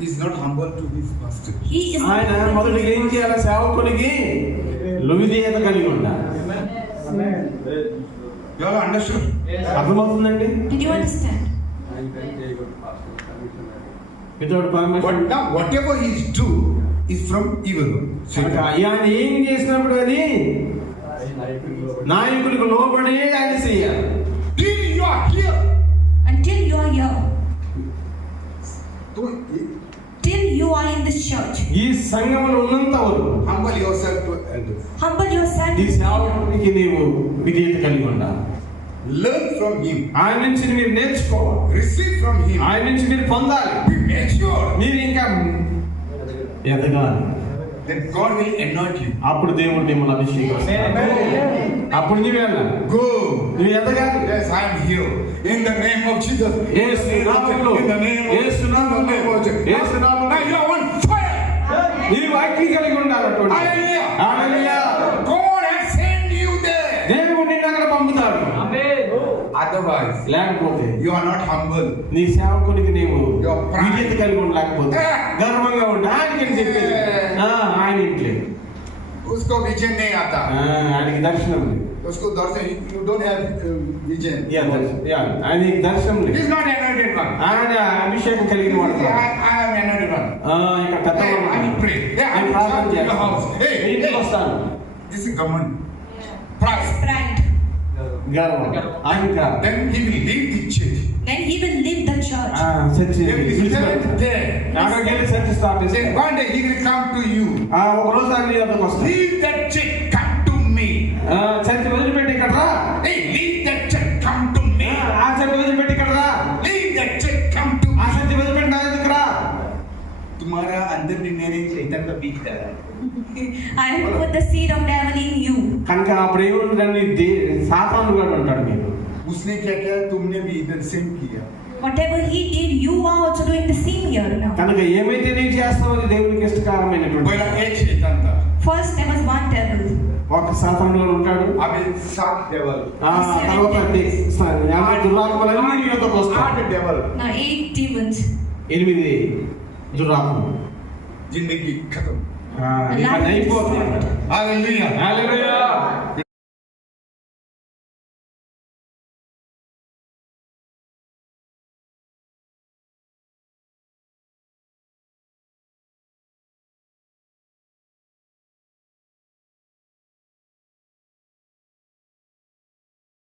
He is not humble to his master. He is ఆయన మొదటిగా ఏం చేయాలి? సేవకునికి విధేయత కలిగి ఉండాలి. You all understood? అర్థమవుతుందండి? Did you understand? Without permission. But now whatever he is do is from evil. ఆయన ఏం చేసినప్పుడు అది నాయకులకు లోబడి ఆయన చేయాలి. Till you are here. Until you are here. Don't Till you are in this church. ఈ సంఘములో ఉన్నంత వరకు humble yourself to elders. Humble yourself. ఈ సేవకునికి నీవు విధేయత కలిగి ఉండాలి. Learn from him. ఆయన నుంచి మీరు నేర్చుకోవాలి. Receive from him. ఆయన నుంచి మీరు పొందాలి. Be mature. మీరు ఇంకా ఎదగాలి. Then God will anoint you. అప్పుడు దేవుడు మిమ్మల్ని అభిషేకిస్తాడు. అప్పుడు నీవు వెళ్ళాలి. Go. నువ్వు ఎదగాలి. Yes, I am here. In the name of Jesus. యేసు నామములో. In the name of యేసు నామములో. యేసు నామములో. Now you are on fire. నీవు అగ్ని కలిగి ఉండాలి. Hallelujah. హల్లెలూయా. God has sent you there. దేవుడు నిన్ను అక్కడ పంపుతాడు. Otherwise, లేకపోతే you are not humble. నీ సేవకునికి నీవు Your pride. విధేయత కలిగి ఉండలేకపోతే గర్వంగా ఉండి ఆయనకి చెప్పేది ఆయన ఇంట్లో उसको विजन नहीं आता. ఆయనకి దర్శనం లేదు. उसको दर्शन, you don't have vision. ఆయనకి దర్శనం He లేదు. is not anointed one. ఆయన అభిషేకం కలిగిన వాడు కాదు. I am anointed one. ఇక పెద్ద Hey, I will pray. Hey, I will ప్రార్థన come to your house. Hey, చేస్తాను. ఇంటికి hey. వస్తాను. This is common. Pride. Pride. గర్వం అహంకారం. Then he will leave the church. Then he will leave the church. Church He will stand there. అక్కడికి వెళ్ళి church start Then చేస్తాను. one day he will come to you. ఒక రోజు ఆయన నీ వద్దకు వస్తాను. Leave that church, come to me. Church వదిలిపెట్టి ఇక్కడ రా. Hey, leave that church, come to me. ఆ చర్చి వదిలిపెట్టి ఇక్కడ రా. Leave that church, come to ఆ me. చర్చి వదిలిపెట్టి నా దగ్గరికి రా. तुम्हारा अंदर में मेरे शैतान का बीज है. I will put the seed of devil in you. కనుక అప్పుడు ఏముంటుందండి? సాతాను కూడా ఉంటాడు మీరు. उसने क्या किया, तुमने भी इधर सेम किया. Whatever he did, you are also doing the same here now. కనుక ఏమైతే నేను చేస్తావో అది దేవునికి ఇష్టకరమైనటువంటి. पहला एक शैतान था. First there was one devil. ఒక సాతాను కూడా ఉంటాడు. अभी 7 devil. తర్వాత దురాత్మలన్నీ నీ యొద్దకు వస్తాయి. 8 devil. Now 8 demons. 8 దురాత్మలు. जिंदगी खत्म. ఇవన్నీ అయిపోతాయి. हालेलुया. హల్లెలూయా.